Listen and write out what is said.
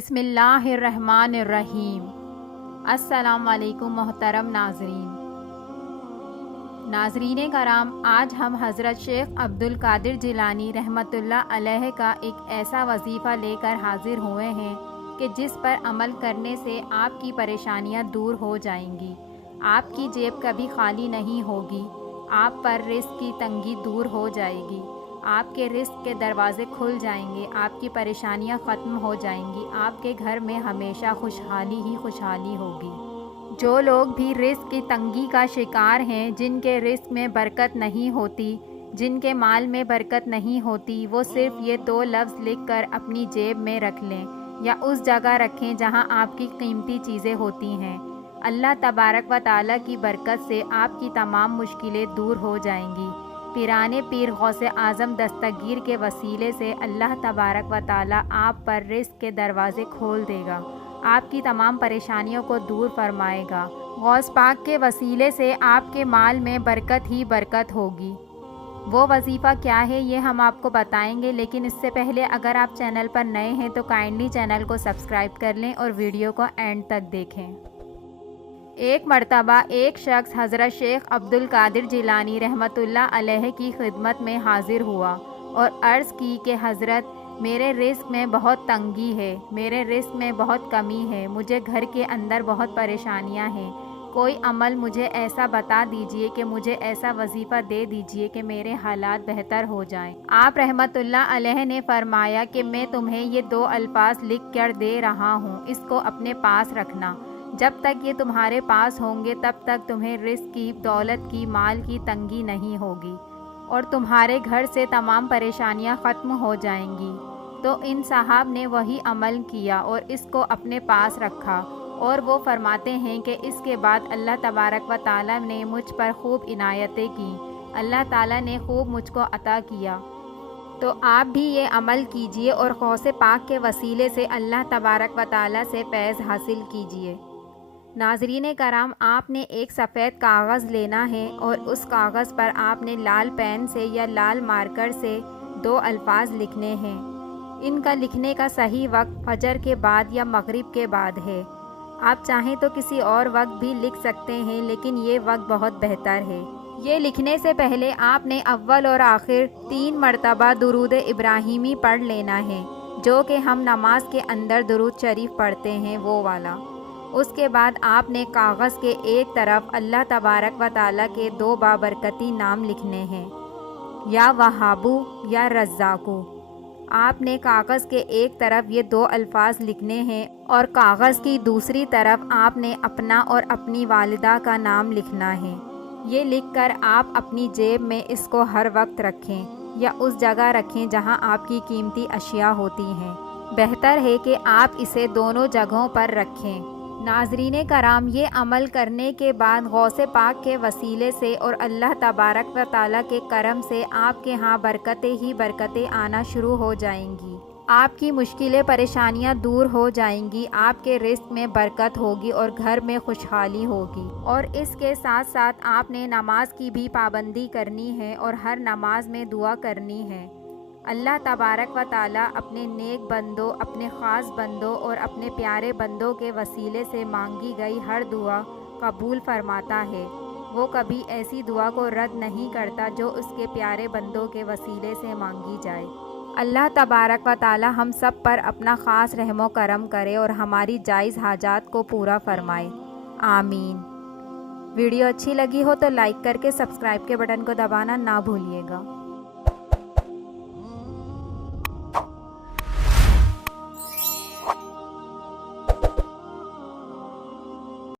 بسم اللہ الرحمن الرحیم۔ السلام علیکم محترم ناظرین کرام، آج ہم حضرت شیخ عبدالقادر جیلانی رحمۃ اللہ علیہ کا ایک ایسا وظیفہ لے کر حاضر ہوئے ہیں کہ جس پر عمل کرنے سے آپ کی پریشانیاں دور ہو جائیں گی، آپ کی جیب کبھی خالی نہیں ہوگی، آپ پر رزق کی تنگی دور ہو جائے گی، آپ کے رزق کے دروازے کھل جائیں گے، آپ کی پریشانیاں ختم ہو جائیں گی، آپ کے گھر میں ہمیشہ خوشحالی ہی خوشحالی ہوگی۔ جو لوگ بھی رزق کی تنگی کا شکار ہیں، جن کے رزق میں برکت نہیں ہوتی، جن کے مال میں برکت نہیں ہوتی، وہ صرف یہ 2 لفظ لکھ کر اپنی جیب میں رکھ لیں یا اس جگہ رکھیں جہاں آپ کی قیمتی چیزیں ہوتی ہیں۔ اللہ تبارک و تعالیٰ کی برکت سے آپ کی تمام مشکلیں دور ہو جائیں گی۔ پیرانے پیر غوث اعظم دستگیر کے وسیلے سے اللہ تبارک و تعالیٰ آپ پر رزق کے دروازے کھول دے گا، آپ کی تمام پریشانیوں کو دور فرمائے گا۔ غوث پاک کے وسیلے سے آپ کے مال میں برکت ہی برکت ہوگی۔ وہ وظیفہ کیا ہے یہ ہم آپ کو بتائیں گے، لیکن اس سے پہلے اگر آپ چینل پر نئے ہیں تو کائنڈلی چینل کو سبسکرائب کر لیں اور ویڈیو کو اینڈ تک دیکھیں۔ ایک مرتبہ ایک شخص حضرت شیخ عبدالقادر جیلانی رحمۃ اللہ علیہ کی خدمت میں حاضر ہوا اور عرض کی کہ حضرت، میرے رزق میں بہت تنگی ہے، میرے رزق میں بہت کمی ہے، مجھے گھر کے اندر بہت پریشانیاں ہیں، کوئی عمل مجھے ایسا بتا دیجئے کہ مجھے ایسا وظیفہ دے دیجئے کہ میرے حالات بہتر ہو جائیں۔ آپ رحمۃ اللہ علیہ نے فرمایا کہ میں تمہیں یہ 2 الفاظ لکھ کر دے رہا ہوں، اس کو اپنے پاس رکھنا، جب تک یہ تمہارے پاس ہوں گے تب تک تمہیں رزق کی، دولت کی، مال کی تنگی نہیں ہوگی اور تمہارے گھر سے تمام پریشانیاں ختم ہو جائیں گی۔ تو ان صاحب نے وہی عمل کیا اور اس کو اپنے پاس رکھا، اور وہ فرماتے ہیں کہ اس کے بعد اللہ تبارک و تعالیٰ نے مجھ پر خوب عنایتیں کی، اللہ تعالیٰ نے خوب مجھ کو عطا کیا۔ تو آپ بھی یہ عمل کیجئے اور غوث پاک کے وسیلے سے اللہ تبارک و تعالیٰ سے فیض حاصل کیجئے۔ ناظرین کرام، آپ نے ایک سفید کاغذ لینا ہے اور اس کاغذ پر آپ نے لال پین سے یا لال مارکر سے 2 الفاظ لکھنے ہیں۔ ان کا لکھنے کا صحیح وقت فجر کے بعد یا مغرب کے بعد ہے۔ آپ چاہیں تو کسی اور وقت بھی لکھ سکتے ہیں، لیکن یہ وقت بہت بہتر ہے۔ یہ لکھنے سے پہلے آپ نے اول اور آخر 3 مرتبہ درود ابراہیمی پڑھ لینا ہے، جو کہ ہم نماز کے اندر درود شریف پڑھتے ہیں، وہ والا۔ اس کے بعد آپ نے کاغذ کے ایک طرف اللہ تبارک و تعالیٰ کے 2 بابرکتی نام لکھنے ہیں، یا وہابو یا رزاقو۔ آپ نے کاغذ کے ایک طرف یہ 2 الفاظ لکھنے ہیں اور کاغذ کی دوسری طرف آپ نے اپنا اور اپنی والدہ کا نام لکھنا ہے۔ یہ لکھ کر آپ اپنی جیب میں اس کو ہر وقت رکھیں یا اس جگہ رکھیں جہاں آپ کی قیمتی اشیاء ہوتی ہیں۔ بہتر ہے کہ آپ اسے دونوں جگہوں پر رکھیں۔ ناظرین کرام، یہ عمل کرنے کے بعد غوث پاک کے وسیلے سے اور اللہ تبارک و تعالیٰ کے کرم سے آپ کے ہاں برکتیں ہی برکتیں آنا شروع ہو جائیں گی، آپ کی مشکلیں پریشانیاں دور ہو جائیں گی، آپ کے رزق میں برکت ہوگی اور گھر میں خوشحالی ہوگی۔ اور اس کے ساتھ ساتھ آپ نے نماز کی بھی پابندی کرنی ہے اور ہر نماز میں دعا کرنی ہے۔ اللہ تبارک و تعالیٰ اپنے نیک بندوں، اپنے خاص بندوں اور اپنے پیارے بندوں کے وسیلے سے مانگی گئی ہر دعا قبول فرماتا ہے۔ وہ کبھی ایسی دعا کو رد نہیں کرتا جو اس کے پیارے بندوں کے وسیلے سے مانگی جائے۔ اللہ تبارک و تعالیٰ ہم سب پر اپنا خاص رحم و کرم کرے اور ہماری جائز حاجات کو پورا فرمائے، آمین۔ ویڈیو اچھی لگی ہو تو لائک کر کے سبسکرائب کے بٹن کو دبانا نہ بھولیے گا۔